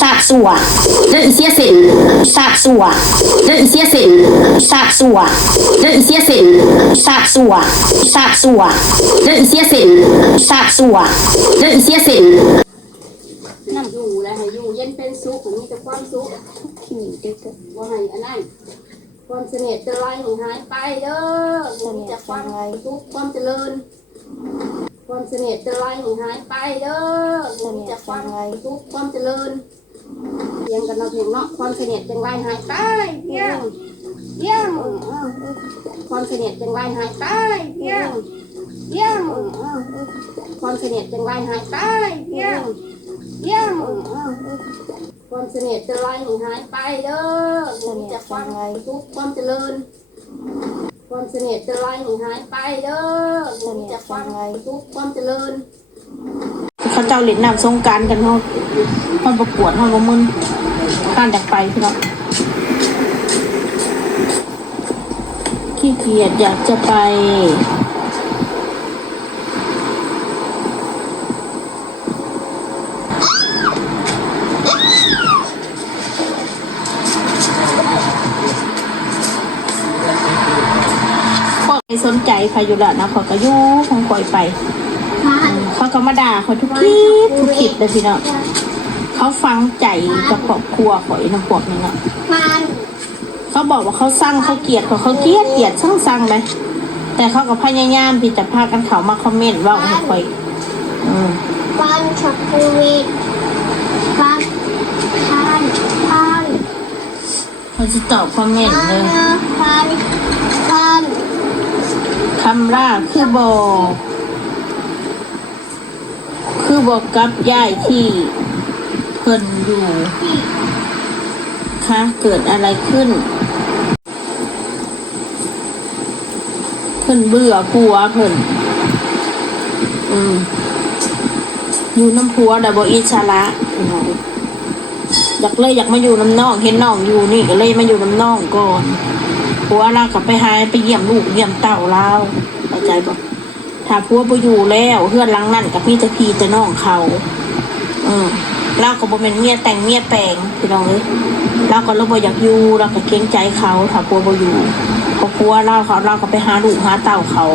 สาดสัวเรื่องอีเสียสินสาดสัวเรื่องอีเสียสินสาดสัวเรื่องอีเสียสินสาดสัวสาดสัวเรื่องอีเสียสินสาดสัวเรื่องอีเสียสินน้ำอยู่แล้วให้อยู่เย็นเป็นสุขมีแต่ความสุขที่ดีเด้อว่าให้อันนั้นความเสน่ห์จะลอยหายไปเด้อมีแต่ความสุขความเจริญความเสน่ห์จะลอยหายไปเด้อมีแต่ความสุขความเจริญเพียงกันเราเพียงเนาะความเสน่ห์จังไรหายไปเพียงความเสน่ห์จังไรหายไปเพียงความเสน่ห์จังไรหายไปเพียงความเสน่ห์จะลอยหายไปเด้อมีแต่ความสุขความเจริญความเสน่ห์จะลอยหายไปเด้อมีแต่ความสุขความเจริญเขาเจ้าเล่นน้ำสงกรานต์กันเขาประกวดเขาก็มึนข้านจากไปพี่น้องขี้เกียจอยากจะไปสนใจพายุละนะขอกระยุของคอยไปเขาก็มาด่าเขาทุกคลิปเลยพี่น้องเขาฟังใจกับครอบครัวข่อยน้ำพวกนี้เนาะเขาบอกว่าเขาสั่งเขาเกลียดเขาเกลียดสั่งเลยแต่เขาก็พยายามที่จะพากันเขามาคอมเมนต์ว่าให้ข่อยฟันช็อกโกแลตฟันเขาจะตอบคอมเมนต์เลยคำล่าคือบอกกับยายที่เพิ่นอยู่คะเกิดอะไรขึ้นเพิ่นเบื่อผัวเพิ่นอยู่น้ำผัวแต่บ่อิสระอยากมาอยู่น้ำน้องเห็นน้องอยู่นี่ก็เลยมาอยู่น้ำน้องก่อนผัวเรากลับไปหาไปเยี่ยมลูกเยี่ยมเต่าเราเข้าใจปะถ้าผัวไปอยู่แล้วเพื่อนหลังนั่นกับพี่จะพี่จะน้องเขาเราก็บ่เป็นเมียแต่งเมียแปลงพี่น้องเลยเราก็เราบ่อยากอยู่เราก็เกรงใจเขาถ้าผัวไปอยู่พอผัวเราก็ไปหาลูกหาเต่าเขา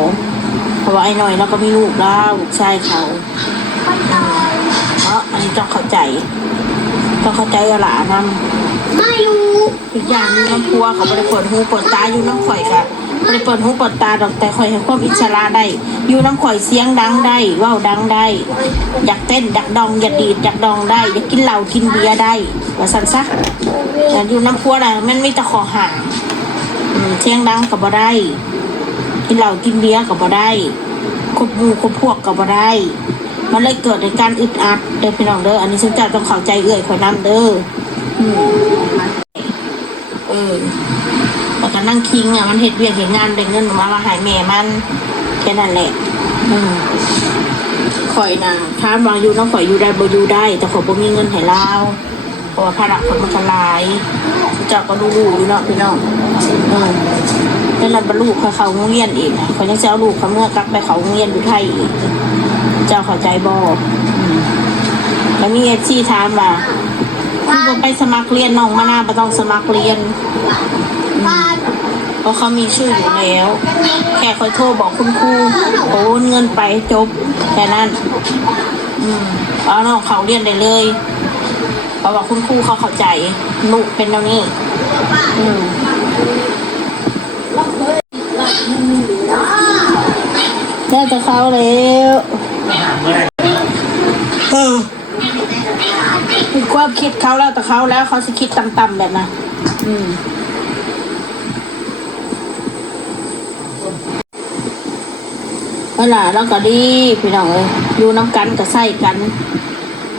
เพราะว่าไอ้หน่อยเราก็มีลูกแล้วลูกชายเขาอันนี้ต้องเข้าใจหลานำไม่รู้อีกอย่างนึงน้ำพัวเขาไม่ได้เปิดหูเปิดตาอยู่น้ำข่อยค่ะไม่ได้เปิดหูเปิดตาดอกแต่ข่อยให้ความอิสระได้อยู่น้ำข่อยเสียงดังได้ว่าวดังได้อยากเต้นอยากดองอยากดีดอยากดองได้อยากกินเหล้ากินเบียร์ได้ว่าสันซักแต่อยู่น้ำพัวน่ะมันไม่ตะขอห่างเสียงดังกับบ่ได้กินเหล้ากินเบียร์กับบ่ได้คบหมู่คบพวกกับบ่ได้มันเลยเกิดในการอึดอัดเด้อพี่น้องเด้ออันนี้ฉันจะต้องเข้าใจเอื้อยคอยนำเด้อแต่การนั่งคิงมันเหตุเวียนเหตุงานได้เงินมาหายแม่มันแค่นั้นแหละข่อยนะถ้าวางอยู่น้องข่อยอยู่ได้บ่อยู่ได้แต่ข่อยบ่มีเงินให้เราเพราะว่าภาระคนมันกระลายเจ้าก็ดูอยู่เนาะพี่น้องแล้วเราบรรลุเขาโรงเรียนอีกข่อยยังจะเอาลูกเขาเมื่อกลับไปเขาโรงเรียนอยู่ไทยอีกเจ้าเข้าใจบ่แล้วมีที่ถามว่าคือไปสมัครเรียนน้องมานาไม่ต้องสมัครเรียนเพราะเขามีชื่ออยู่แล้วแค่คอยโทรบอกคุณครูโอนเงินไปจบแค่นั้นเอาน้องเขาเรียนได้เลยเพราะว่าคุณครูเขาเข้าใจลูกเป็นเท่านี้ได้จะเข้าแล้วคือความคิดเขาแล้วแต่เขาแล้วเขาจะคิดต่ำๆแบบนะเวลาเราก็ดีพี่น้องเลยอยู่น้ำกันกับไส้กัน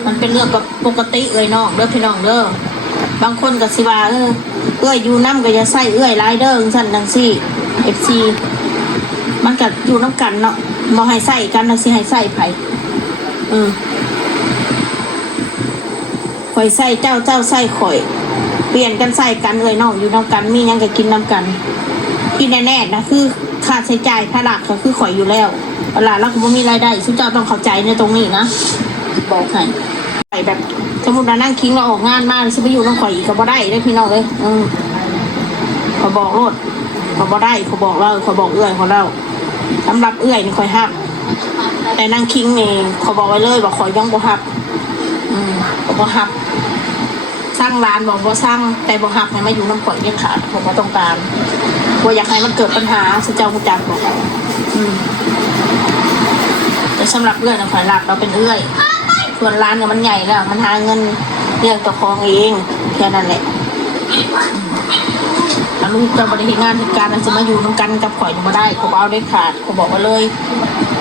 มันเป็นเรื่องกับปกติเลยน้องเด้อพี่น้องเด้อบางคนกับสิว่าอยู่น้ำก็จะไส้ไรเดอร์สั่นดังซี่FCมันกับอยู่น้ำกันเนาะมอให้ไส้กันนะสิให้ไส้ไผ่ข่อยไส้เจ้าไส้ข่อยเปลี่ยนกันไส้กันเลยน้องอยู่น้ำกันมียังก็กินน้ำกันที่แน่ๆนะคือค่าใช้จ่ายภาระก็คือข่อยอยู่แล้วเวลาเราก็ไม่มีรายได้ซึ่งเจ้าต้องเข้าใจในตรงนี้นะบอกให้ไปแบบ สมมุติว่านั่งคิงเราออกงานมาสิไปอยู่น้องข่อยอีกก็บ่ได้ได้พี่น้องเลยเขาบอกโลดเขาบ่ได้เขาบอกเราเขาบอกเอื้อยเขาเล่าสำหรับเอื้อยนี่ข่อยฮับแต่นั่งคิงนี่เขาบอกไว้เลยว่าข่อยยังบ่ฮับเขาบ่ฮับสร้างร้านบอกว่าสร้างแต่บ่ฮับให้มาอยู่น้ำข่อยเด็ดขาดผมว่าต้องการว่าอยากให้มันเกิดปัญหาสุเจ้าคุณจักบอกแต่สำหรับเอื้อยนะข่อยรักเราเป็นเอื้อยส่วนร้านเนี่ยมันใหญ่แล้วมันหาเงินเลี้ยงตัวคองเองแค่นั้นแหละแล้วลูกจะบริหารงานเหตุการณ์มันจะมาอยู่น้ำกันกับข่อยมาได้เขาเอาได้ขาดเขาบอกว่าเลย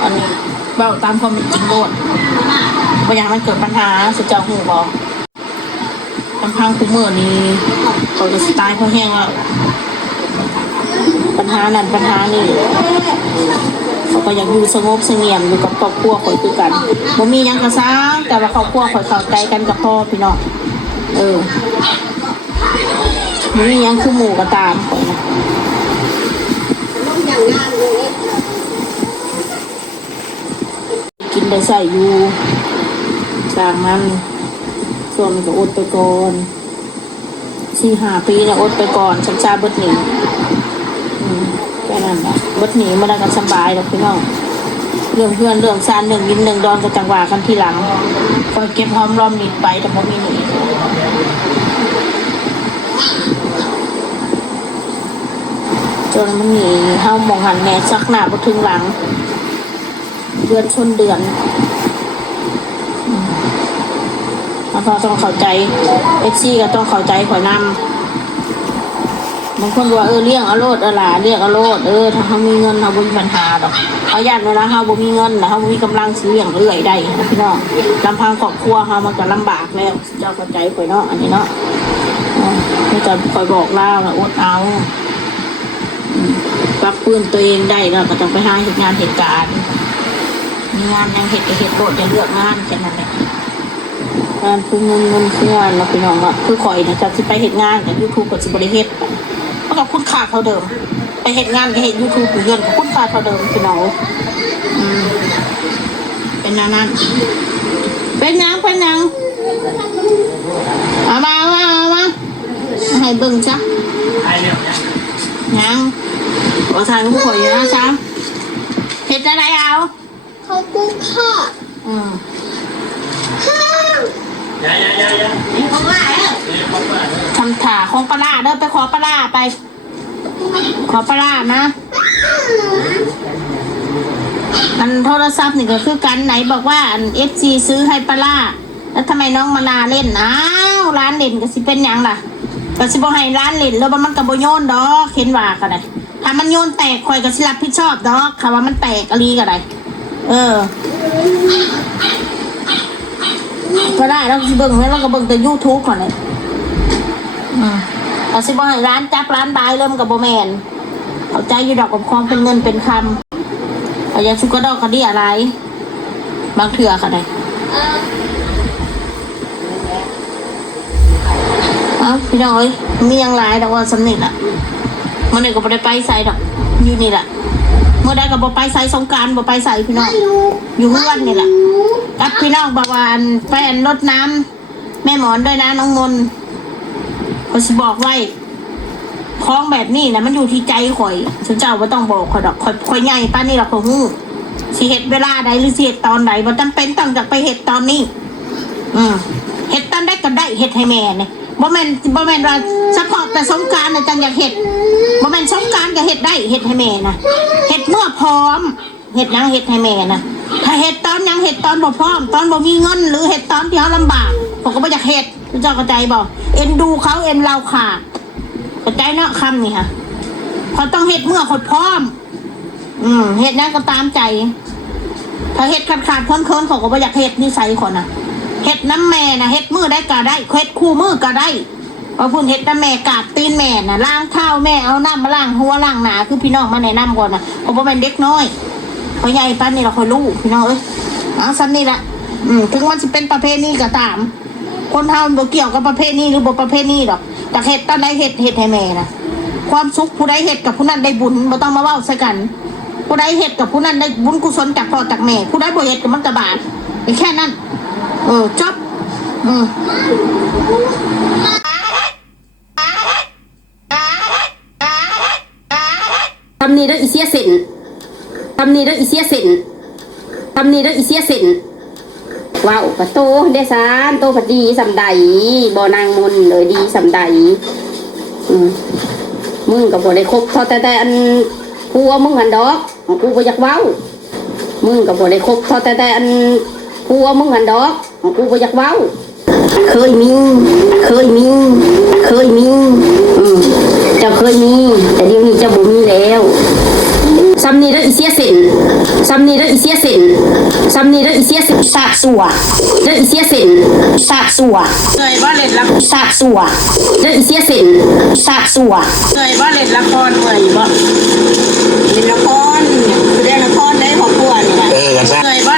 อันนี้เบ้าตามความเป็นจริงโลดบางอย่างมันเกิดปัญหาสุดเจ้าหูบอกลำพังคู่มือนี้เขาจะสไตล์เขาแห้งแล้วปัญหานั้นปัญหานี้เขาก็อยากอยู่สงบเสงี่ยมอยู่กับครอบครัวข่อยคือกันบ่มียังกระซ้างแต่ว่าครอบครัวข่อยเข้าใจกันกับพ่อพี่น้องบ่มียังคือหมู่ก็ตามข่อยนะกินได้ใส่อยู่สร้างมันส่วนมันก็อดไปก่อน4-5 ปีเนี่ยอดไปก่อนชักชาเบิดหนีแค่นั้นแหละเบิดหนีมาได้กันสบายหรอกพี่น้องเรื่องเพื่อนเรื่องซาน1 ยิน 1 ดอนกับจังหวะกันทีหลังคอยเก็บหอมรอมริบไปแต่บ่มีหนีจนมันหนีเฮามองหันแม่ซักหน้าบ่ถึงหลังเดือนชนเดือนเราต้องเข้าใจก็ต้องเข้าใจข่อยนำบางคนว่าเลี้ยงเอาโลดหล่ะเลี้ยงเอาโลดถ้าเขามีเงินเขาบ่มีปัญหาดอกเขาญาติเวลาเขาบ่มีเงินนะเขาบ่มีกำลังซื้อเลี้ยงเรื่อยได้พี่น้องลำพังครอบครัวเขามันก็ลำบากแล้วเจ้าเข้าใจข่อยเนาะอันนี้เนาะไม่จะคอยบอกเล่านะอดเอาปรับพื้นตัวเองได้แล้วก็ต้องไปหาเหตุงานเหตุการณ์มีงานยังเหตุโลดจะเลือกงานแค่นั้นแหละงานคือเงินคืองานเราพี่น้องอ่ะคือข่อยนะจะไปเหตุงานกับยูทูบกับสิบริเหตุเพราะกับคุณค่าเท่าเดิมไปเหตุงานกับเหตุยูทูบเงินกับคุณค่าเท่าเดิมพี่น้องเป็นนั้นเป็นยังเอามาให้เบิ่งจ้ะยังขอทานลูกข่อยนะจ้ะเห็ดอะไรเอาขอบคุณค่ะทำถ่าของปลาเด้อไปขอปลาไปขอปลานะอันโทรศัพท์นี่ก็คือกันไหนบอกว่าอันFCซื้อให้ปลาแล้วทำไมน้องมานาเล่นร้านเล่นก็สิเป็นยังล่ะก็สิบ่ให้ร้านเล่นแล้วมันก็บ่โยนดอกเห็นว่าก็ได้ถ้ามันโยนแตกข่อยก็สิรับผิดชอบดอกค่ะว่ามันแตกอะไรก็ได้ก็ได้เราสิเบิ่งแล้วเราก็เบิ่งแต่ YouTube ก่อนเลยเราสิบ่ให้ร้านจับร้านบายเริ่มกับโบแมนเอาใจอยู่ดอกกับคองเป็นเงินเป็นคำเอาอย่าชุกกระดอกกระดิ่อะไรบางเถื่อค่ะได้พี่น้องเอ้ยมียังหลายดอกว่าสำเร็จละมันเนี่ยก็บ่ได้ไปใส่ดอกอยู่นี่แหละเมื่อได้ก็บ่ไปใส่สงกรานต์บ่ไปใส่พี่น้องอยู่เมื่อวันนี่แหละกับพี่น้องบาวานแฟนรดน้ำแม่หมอนด้วยนะน้องมนเขาสิบอกไว้คล้องแบบนี้นะมันอยู่ที่ใจข่อยฉันเจ้าว่าต้องบอกข่อยดอกข่อยใหญ่ป้านี่หรอกข่อยหู้สิเหตุเวลาใดหรือสิเหตุตอนใดบ่จำเป็นต้องจากไปเหตุตอนนี้เหตุตอนได้ก็ได้เหตุให้แม่เนี่ยบ่แม่นว่าเฉพาะแต่สงกรานต์น่ะจังอยากเฮ็ดบ่แม่นสงกรานต์ก็เฮ็ดได้เฮ็ดให้แม่นะเฮ็ดเมื่อพร้อมเฮ็ดยังเฮ็ดให้แม่นะถ้าเฮ็ดตอนยังเฮ็ดตอนบ่พร้อมตอนบ่มีเงินหรือเฮ็ดตอนที่เฮาลำบากผมก็บ่อยากเฮ็ดเจ้าเข้าใจบ่เอ็นดูเขาเอ็นเราขาดเข้าใจเนาะคำนี่ค่ะเขาต้องเฮ็ดเมื่อเขาพร้อมเฮ็ดนั้นก็ตามใจถ้าเฮ็ดขาดๆเคินๆเขาก็บ่อยากเฮ็ดนิสัยคนน่ะเฮ็ดน้ำแม่นะเฮ็ดมือได้ก็ได้เฮ็ดคู่มือก็ได้เอาพุ่นเฮ็ดน้ำแม่กาดตีนแม่น่ะล้างเท้าแม่เอาน้ำมาล้างหัวล้างหนาคือพี่น้องมาแนะนำก่อนนะเพราะว่าเป็นเด็กน้อยเขาใหญ่ปั้นนี่เราคอยรู้พี่น้องซ้ำนี่แหละถึงมันจะเป็นประเภทนี้ก็ตามคนเฮาบ่เกี่ยวกับประเภทนี้หรือบ่ประเภทนี้ดอกแต่เฮ็ดตอนใดเฮ็ดให้แม่นะความสุขผู้ใดเฮ็ดกับผู้นั้นได้บุญบ่ต้องมาเว้าใส่กันผู้ใดเฮ็ดกับผู้นั้นได้บุญกุศลจากพ่อจากแม่ผู้ใดบ่เฮ็ดก็มันก็บาปแค่นั้นจบ ทำนี่เด้ออีเสียเซนทำนี่เด้ออีเสียเซนทำนี่เด้ออีเสียเซนว้าวปะโตเดซานโตพอดีสำใดบ่นางมนเลยดีสำใดมึงกับบ่ได้คบเท่าแต่อันผัวมึงหันดอกกูบ่อยากเว้ามึงกับบ่ได้คบเท่าแต่อันผัวมึงหันดอกกูบ่อยากเว้าเคยมีเจ้าเคยมีแต่เดี๋ยวนี้เจ้าบ่มีแล้วซ้ำนี่เด้ออีเสียเซนซ้ำนี่เด้ออีเสียเซนซ้ำนี่เด้ออีเสียเซนสาดสัวเด้ออีเสียเซนสาดสัวเหนื่อยว่าเล่นละครสาดสัวเด้ออีเสียเซนสาดสัวเหนื่อยว่าเล่นละครเหนื่อยบ่เล่นละครแสดงละครได้ครอบครัวนี่นะกันซะเหนื่อยว่า